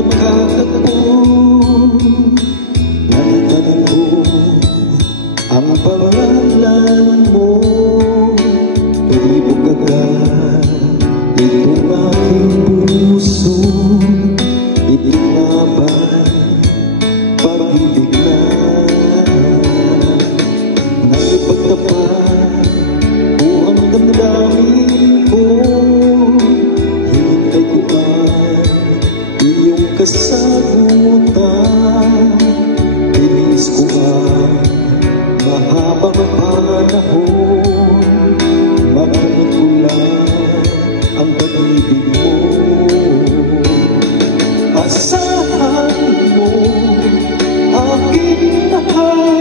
magkatagpo. Nandang ko ang pangalan mo, tuwibog agad itong aking puso. Itinabay pag-ibig na naipagtapat ko ang damdamin ko. Hintay ko man iyong kasagutan, bilis ko man mahabang panahon, magamit ko lang ang pag-ibig mo. Asahan mo aking mahal,